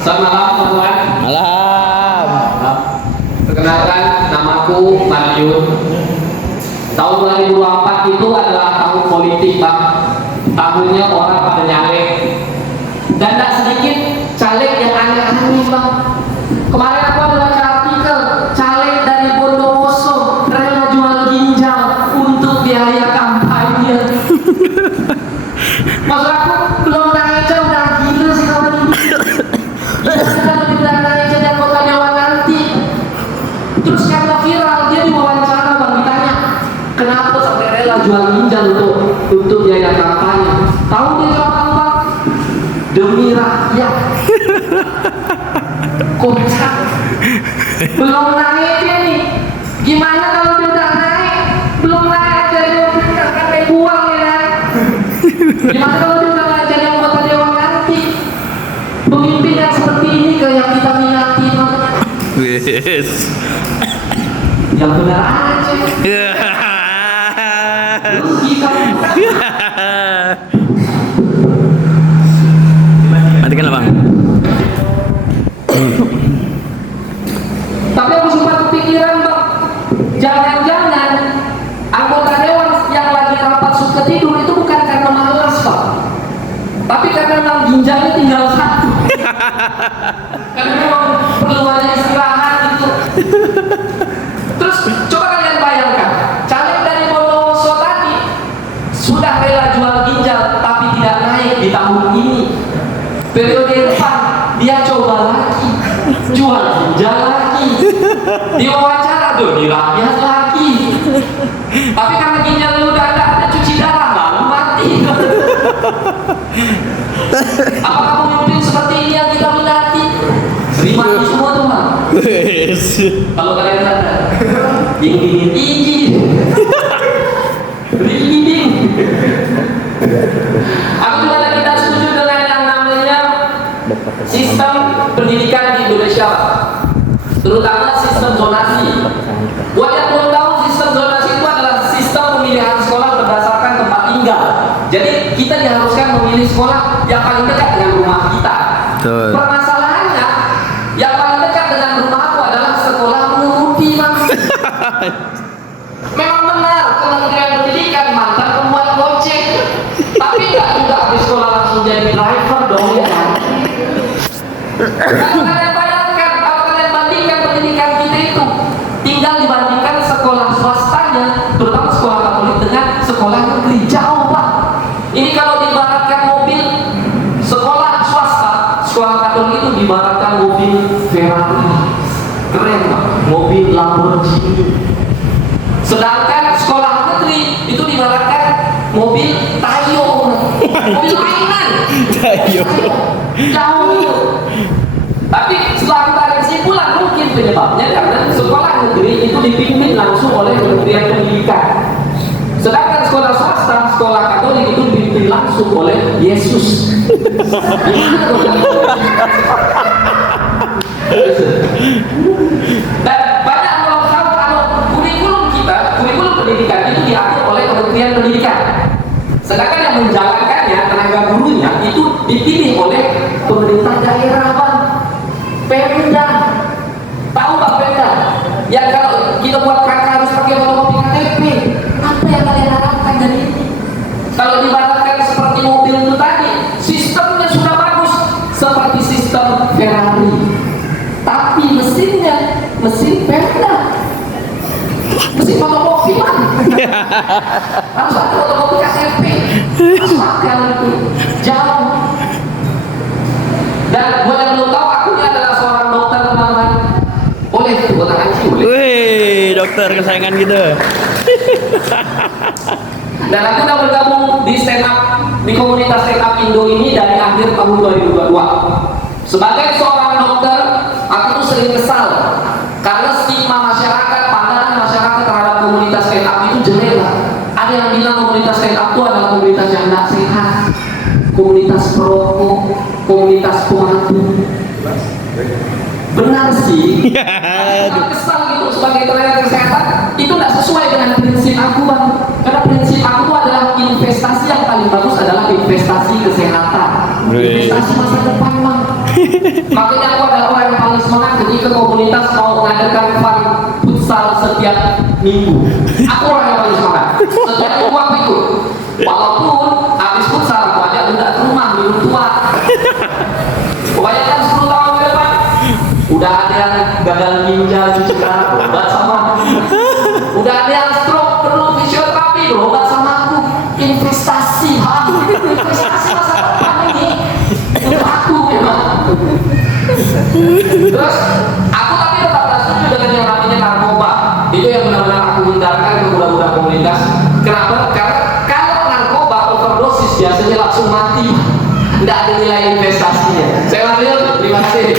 Selamat malam teman-teman. Malam. Perkenalkan, namaku Madiun. Tahun 2024 itu adalah tahun politik, Pak. Tahunnya orang pada nyalek. Dan tak sedikit caleg yang aneh-aneh, Pak. Kemarin aku ada baca artikel, caleg dari Bondowoso rela jual ginjal untuk biaya kampanye. Maksud aku, belum naik aja udah gila sih kawan ini. Kita lebih naik aja dan kota Dewan nanti. Terus karena viral, dia diwawancara, Bang, ditanya kenapa sampai rela jual ginjal untuk biaya kampanye. Tahu dia jawab apa? Demi rakyat. Kocak. Belum naiknya nih. Gimana kalau dia udah naik? Belum naik aja dia udah kayak buang ya naik. Gimana kalau dia udah naik jadi anggota dewan nanti? Pemimpin yang seperti ini ke yang kita minati makanya. Yes. Yang benar aja. Rugi kamu. Matikan lah, Bang. Tapi aku sempat kepikiran, Bang, jangan-jangan anggota dewan yang lagi rapat suka tidur itu bukan karena malas, Pak, tapi karena memang ginjalnya tinggal satu. Karena memang perlu ada istirahat gitu. Terus coba kalian bayangkan, caleg dari Bondowoso tadi sudah rela jual ginjal tapi tidak naik di tahun ini. Periode depan dia coba lagi jual ginjal lagi, diwawancara demi rakyat lagi. Tapi karena ginjalnya udah ada cuci darah lalu mati. Apakah pemimpin seperti ini yang kita minati? Mati semua tuh, Bang. Kalau kalian sadar, yang tinggi, reading. Aku juga tidak setuju dengan yang namanya sistem pendidikan di Indonesia, terutama sistem zonasi. Buat yang belum tahu, sistem zonasi itu adalah sistem pemilihan sekolah berdasarkan tempat tinggal. Jadi kita diharuskan memilih sekolah yang paling dekat dengan rumah kita. Betul. Permasalahannya, yang paling dekat dengan rumahku adalah sekolah Muruti, Bang. Memang benar Kementerian Pendidikan mantan pembuat Gojek, tapi nggak juga habis sekolah langsung jadi driver dong ya. Kalau kalian bayangkan, kalau kalian bandingkan pendidikan kita itu, tinggal dibandingkan sekolah swastanya, terutama sekolah Katolik dengan sekolah negeri, jauh, Pak. Ini kalau diibaratkan mobil, sekolah swasta, sekolah Katolik itu diibaratkan mobil Ferrari, keren, Pak, mobil Lamborghini. Sedangkan sekolah negeri itu diibaratkan mobil Tayo, mobil mainan. Tayo. Jauh. Tapi setelah kita ada kesimpulan, mungkin penyebabnya karena sekolah negeri itu dipimpin langsung oleh Kementerian Pendidikan. Sedangkan sekolah swasta, sekolah Katolik itu dipimpin langsung oleh Yesus. Gimana tuh? Dan banyak orang tahu kalau kurikulum kita, kurikulum pendidikan itu diatur oleh Kementerian Pendidikan. Sedangkan yang menjalankannya, tenaga gurunya itu dipilih oleh pemerintah daerah, Bang. Pemda. Tahu Pak Pemda? Ya kalau kita buat kakak harus pakai fotokopi KTP. Apa yang kalian harapkan dari ini? Kalau dibatalkan seperti mobil itu tadi, sistemnya sudah bagus seperti sistem Ferrari. Tapi mesinnya, mesin Pemda. Mesin fotokopi, Bang. Harus ada fotokopi KTP. Harus pakai itu. Jauh. Dan buat yang belum tahu, aku ini adalah seorang dokter, teman-teman. Boleh tuh, buat haji, boleh. Wih, dokter kesayangan kita. Dan aku udah bergabung di stand up, di komunitas stand up Indo ini dari akhir tahun 2022. Sebagai seorang dokter, aku tuh sering kesal karena stigma masyarakat, pandangan masyarakat terhadap komunitas stand up itu jelek lah. Ada yang bilang komunitas stand up itu adalah komunitas yang tidak sehat, komunitas perokok, komunitas pemabuk. Benar sih. Aku kesal gitu sebagai tenaga kesehatan, itu tidak sesuai dengan prinsip aku, Bang. Karena prinsip aku itu adalah investasi yang paling bagus adalah investasi kesehatan, investasi masa depan, Bang. Makanya aku adalah orang yang paling semangat ketika komunitas mau mengadakan fun futsal setiap minggu. Aku orang yang paling semangat. Setiap minggu aku ikut. Walaupun habis futsal aku ajak bunda ke rumah minum tua. Pokoknya kan 10 tahun ke depan udah ada yang gagal ginjal cedera berobat sama aku. Udah ada yang stroke perlu fisioterapi berobat sama aku. Investasi, investasi masa depan ini untuk aku memang. Terus aku tapi tetap gak setuju dengan yang namanya narkoba. Itu yang benar-benar aku hindarkan ke budak-budak komunitas. Kenapa? Karena kalau narkoba overdosis biasanya langsung mati. Tidak ada nilai investasinya. Saya lanjut, terima kasih.